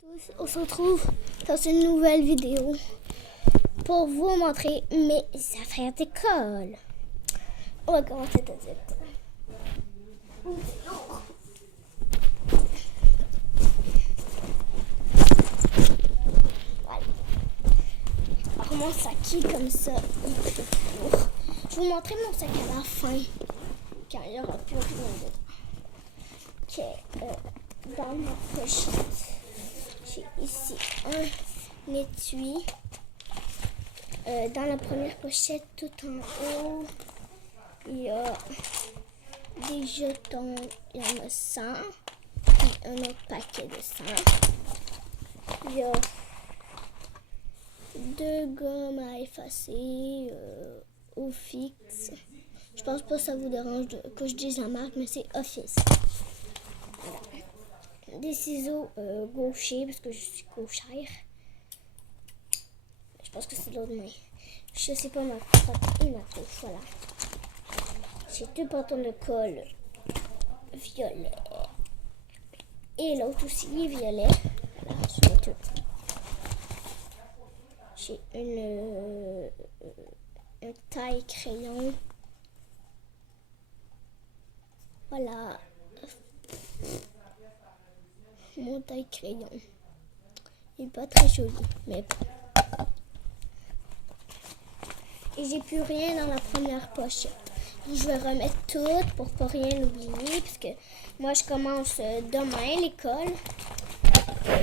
Tous, on se retrouve dans une nouvelle vidéo pour vous montrer mes affaires d'école. On va commencer tout de suite. Voilà. Alors mon sac est comme ça, un peu court. Je vais vous montrer mon sac à la fin, car il n'y aura plus rien dedans. Ok, dans ma pochette. J'ai ici un étui. Dans la première pochette, tout en haut, il y a des jetons. Il y en a 100. Puis un autre paquet de 100. Il y a 2 gommes à effacer au fixe. Je pense pas que ça vous dérange que je dise la marque, mais c'est Office. Voilà. Des ciseaux gauchers parce que je suis gauchère. Je pense que c'est de l'autre main. Je sais pas ma touche. Voilà. J'ai 2 bâtons de colle violet. Et l'autre aussi est violet. Voilà, je mets tout. J'ai un taille crayon. Voilà. Mon taille crayon. Il n'est pas très joli, mais bon. Et j'ai plus rien dans la première pochette. Je vais remettre tout pour pas rien oublier, parce que moi je commence demain l'école.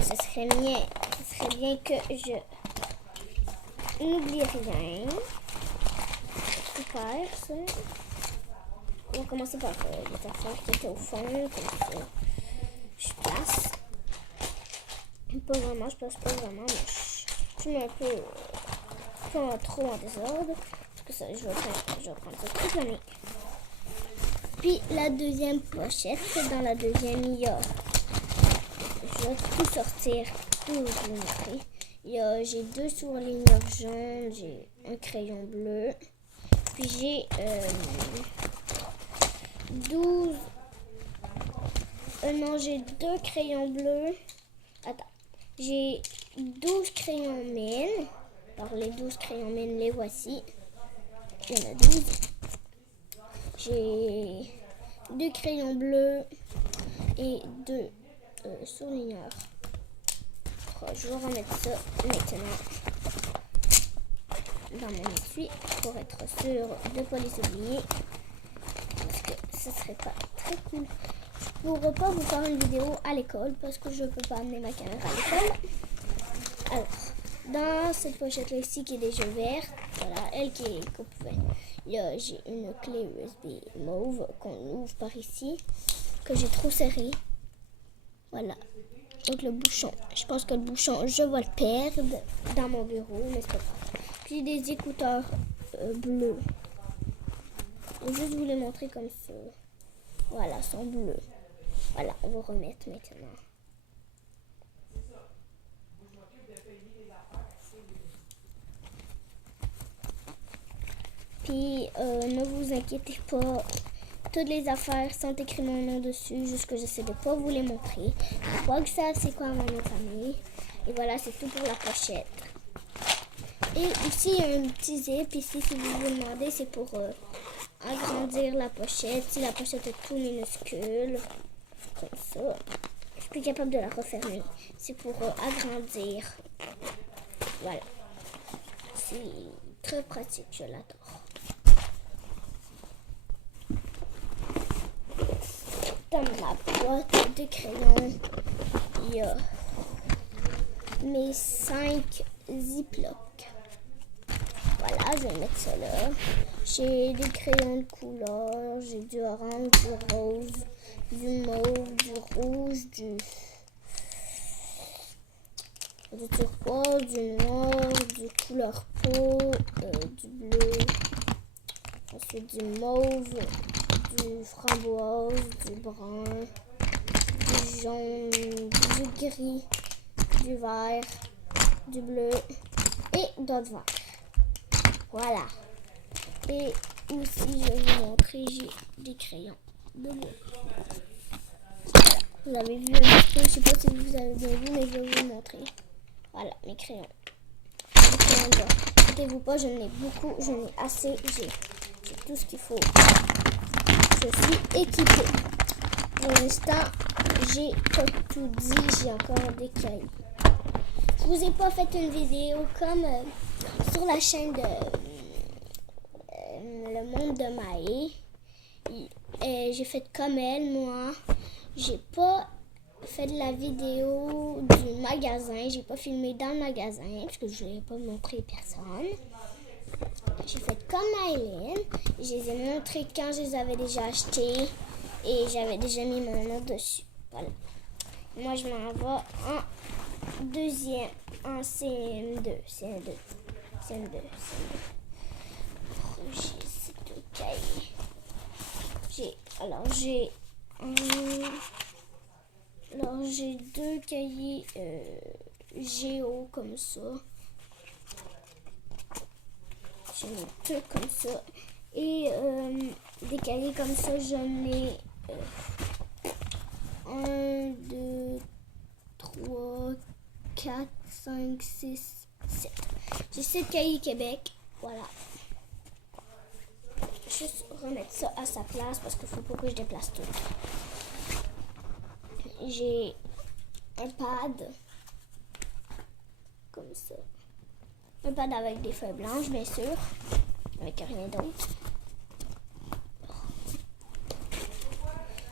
Ce serait bien que je n'oublie rien. Super, ça. On va commencer par les affaires qui étaient au fond, comme ça. Je place. Pas vraiment, je place pas vraiment, mais je mets un peu pas trop en désordre. Parce que ça, je vais prendre ça toute l'année. Puis la deuxième pochette, dans la deuxième, il y a. Je vais tout sortir pour vous montrer. J'ai 2 surligneurs jaunes, j'ai un crayon bleu. Puis j'ai 12. Non, j'ai 2 crayons bleus. Attends. J'ai 12 crayons mine. Alors, les 12 crayons mine, les voici. Il y en a 12. J'ai 2 crayons bleus et 2 surligneurs. Je vais remettre ça maintenant dans mon étui pour être sûr de ne pas les oublier. Parce que ce serait pas très cool. Je ne pourrais pas vous faire une vidéo à l'école parce que je ne peux pas amener ma caméra à l'école. Alors, dans cette pochette-là ici qui est déjà verte, voilà, elle qui est coupée. J'ai une clé USB mauve qu'on ouvre par ici, que j'ai trop serré. Voilà. Donc le bouchon, je pense que le bouchon, je vais le perdre dans mon bureau, mais c'est pas grave. Puis des écouteurs bleus. Je vais juste vous les montrer comme ça. Voilà, ils sont bleus. Voilà, on va remettre maintenant. Puis, ne vous inquiétez pas, toutes les affaires sont écrites mon nom dessus, juste que j'essaie de ne pas vous les montrer. Pour pas que ça, c'est quoi mon nom de famille. Et voilà, c'est tout pour la pochette. Et ici, il y a un petit zip. Ici, si vous vous demandez, c'est pour agrandir la pochette. Si la pochette est tout minuscule, comme ça, je suis plus capable de la refermer. C'est pour agrandir. Voilà. C'est très pratique, je l'adore. Dans ma boîte de crayons, il y a mes 5 Ziploc. Voilà, je vais mettre ça là. J'ai des crayons de couleur, j'ai du orange, du rose, du mauve, du rouge, du turquoise, du noir, du couleur peau, du bleu, ensuite du mauve, du framboise, du brun, du jaune, du gris, du vert, du bleu et d'autres verts. Voilà. Et aussi, je vais vous montrer, j'ai des crayons de bois. Vous avez vu un petit peu, je ne sais pas si vous avez bien vu, mais je vais vous montrer. montrer. Voilà, mes crayons. Inquiétez-vous pas, j'en ai beaucoup, j'en ai assez, j'ai tout ce qu'il faut. Je suis équipée. Pour l'instant, j'ai pas tout dit, j'ai encore des cahiers. Je vous ai pas fait une vidéo comme sur la chaîne de Le Monde de Maë. J'ai fait comme elle, moi. J'ai pas fait de la vidéo du magasin. J'ai pas filmé dans le magasin parce que je voulais pas montrer personne. J'ai fait comme Maëline. Je les ai montrés quand je les avais déjà achetés et j'avais déjà mis mon nom dessus. Voilà. Moi, je m'en vais en deuxième, en CM2. CM2. J'ai ces deux cahiers. J'ai deux cahiers géo comme ça. J'ai deux comme ça. Et des cahiers comme ça, j'en ai 1, 2, 3, 4, 5, 6, 7. J'ai 7 cahiers Québec. Voilà. Juste remettre ça à sa place parce qu'il faut pas que je déplace tout. J'ai un pad comme ça. Un pad avec des feuilles blanches, bien sûr. Avec rien d'autre.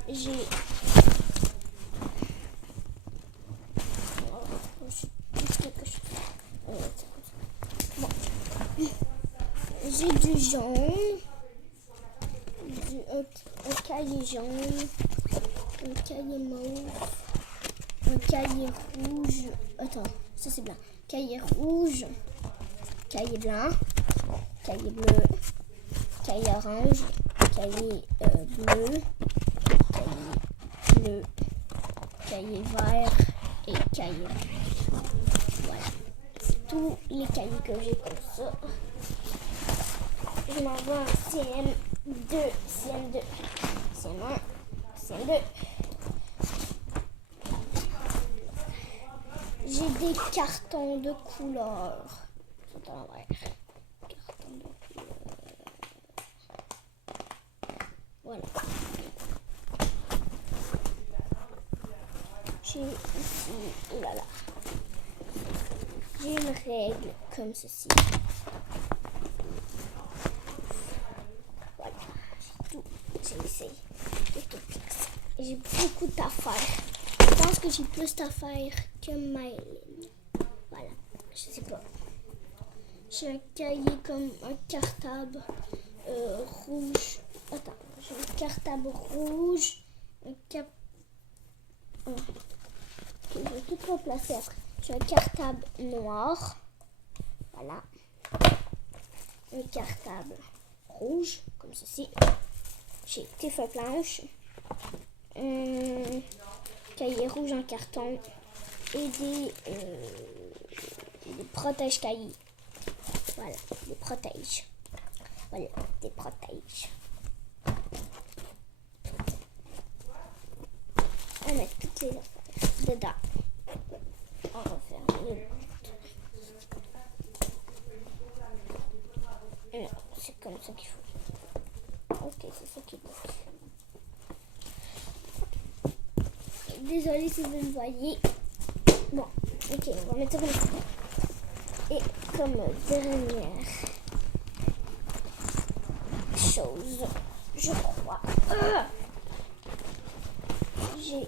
J'ai j'ai du jaune, un cahier jaune, un cahier mauve, un cahier rouge. Attends, ça c'est blanc. Cahier rouge, cahier blanc, cahier bleu, cahier orange, cahier bleu, cahier vert et cahier bleu. Voilà. C'est tous les cahiers que j'ai comme ça. Je m'en vais en CM2, CM2, CM1, CM2. J'ai des cartons de couleur. C'est à l'envers. Cartons de couleur. Voilà. J'ai ici, oulala. J'ai une règle comme ceci. Voilà, j'ai tout. J'ai essayé. J'ai beaucoup d'affaires. Je pense que j'ai plus d'affaires que Maëline. Voilà, je sais pas. J'ai un cahier comme un cartable rouge. Attends, j'ai un cartable rouge. Ok, je vais tout replacer après. J'ai un cartable noir. Voilà. Un cartable rouge, comme ceci. J'ai des feuilles blanches. Cahier rouge en carton. Et des protège-cahiers. Voilà, des protèges. Voilà, des protèges. On va mettre toutes les affaires dedans. On va faire le... Non, c'est comme ça qu'il faut. Ok, c'est ça qu'il faut. Désolée si vous le voyez. Bon, ok, on va mettre ça comme ça. Et comme dernière chose, je crois, j'ai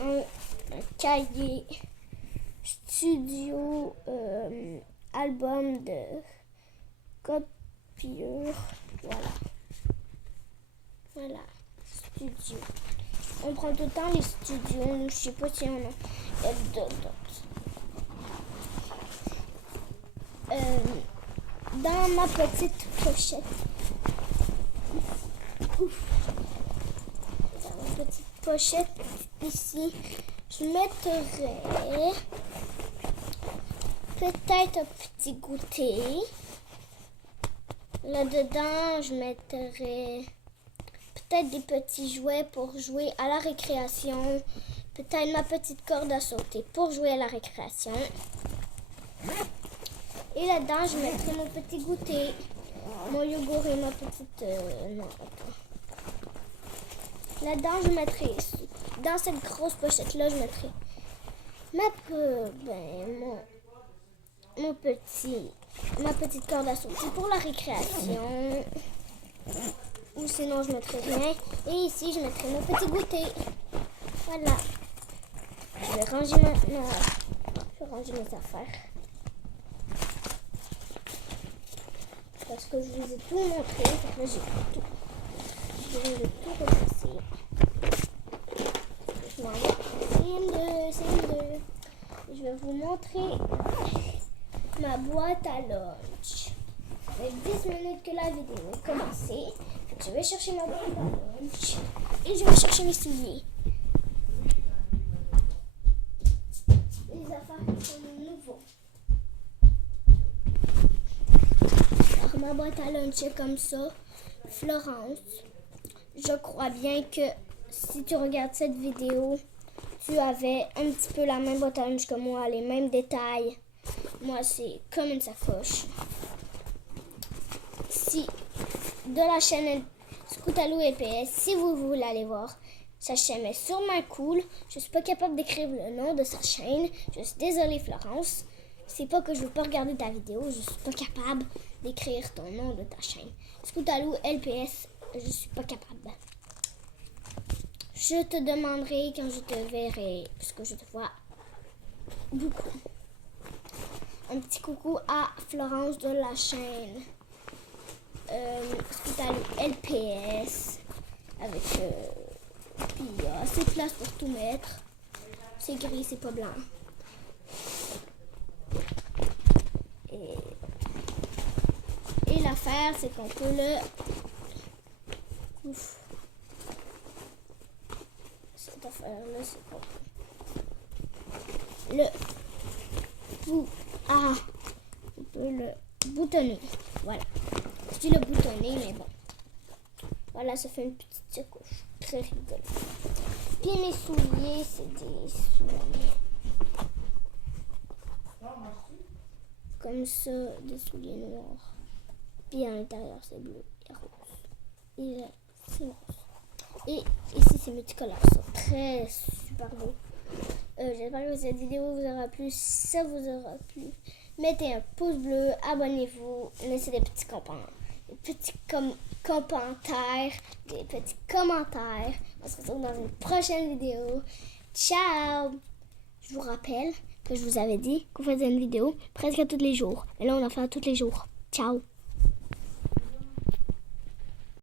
un cahier studio album de copiure. Voilà, studio. On prend tout le temps les studios. Je sais pas si on a d'autres. Dans ma petite pochette. Dans ma petite pochette ici, je mettrai peut-être un petit goûter. Là-dedans, je mettrai peut-être des petits jouets pour jouer à la récréation. peut-être ma petite corde à sauter pour jouer à la récréation. Et là-dedans, je mettrai mon petit goûter, mon yogourt et ma petite... non, attends. Là-dedans, je mettrai, dans cette grosse pochette-là, je mettrai ma petite corde à sauter pour la récréation. Ou sinon, je mettrai rien. Et ici, je mettrai mon petit goûter. Voilà. Je vais ranger mes affaires. Parce que je vous ai tout montré. Là, j'ai tout. Je viens de tout repasser. Je m'en vais. C'est une deux. Je vais vous montrer ma boîte à lunch. Ça fait 10 minutes que la vidéo est commencée. Je vais chercher ma boîte à lunch. Et je vais chercher mes souliers. Les affaires qui sont nouveaux. Alors, ma boîte à lunch est comme ça. Florence, je crois bien que si tu regardes cette vidéo, tu avais un petit peu la même boîte à lunch que moi, les mêmes détails. Moi, c'est comme une sacoche. Si de la chaîne Scoutalou LPS, si vous voulez aller voir, sa chaîne est sûrement cool. Je suis pas capable d'écrire le nom de sa chaîne. Je suis désolée, Florence. C'est pas que je veux pas regarder ta vidéo, je suis pas capable d'écrire ton nom de ta chaîne. Scoutalou LPS, je suis pas capable. Je te demanderai quand je te verrai, parce que je te vois beaucoup. Un petit coucou à Florence de la chaîne Scoutalou LPS. Avec puis il y a assez de place pour tout mettre. C'est gris, c'est pas blanc. Et l'affaire, c'est qu'on peut cette affaire-là, c'est pas on peut le boutonner. Voilà. Je dis le boutonner, mais bon. Voilà, ça fait une petite sacoche. Très rigolo. Puis mes souliers, c'est des souliers. Comme ça, des souliers noirs. Puis à l'intérieur, c'est bleu et rose. Et là, c'est rose. Et ici, c'est multicolore. C'est très super beau. J'espère que cette vidéo vous aura plu. Si ça vous aura plu, mettez un pouce bleu, abonnez-vous, laissez des petits commentaires. Des petits commentaires. On se retrouve dans une prochaine vidéo. Ciao! Je vous rappelle que je vous avais dit qu'on faisait une vidéo presque tous les jours. Et là, on en fait tous les jours. Ciao!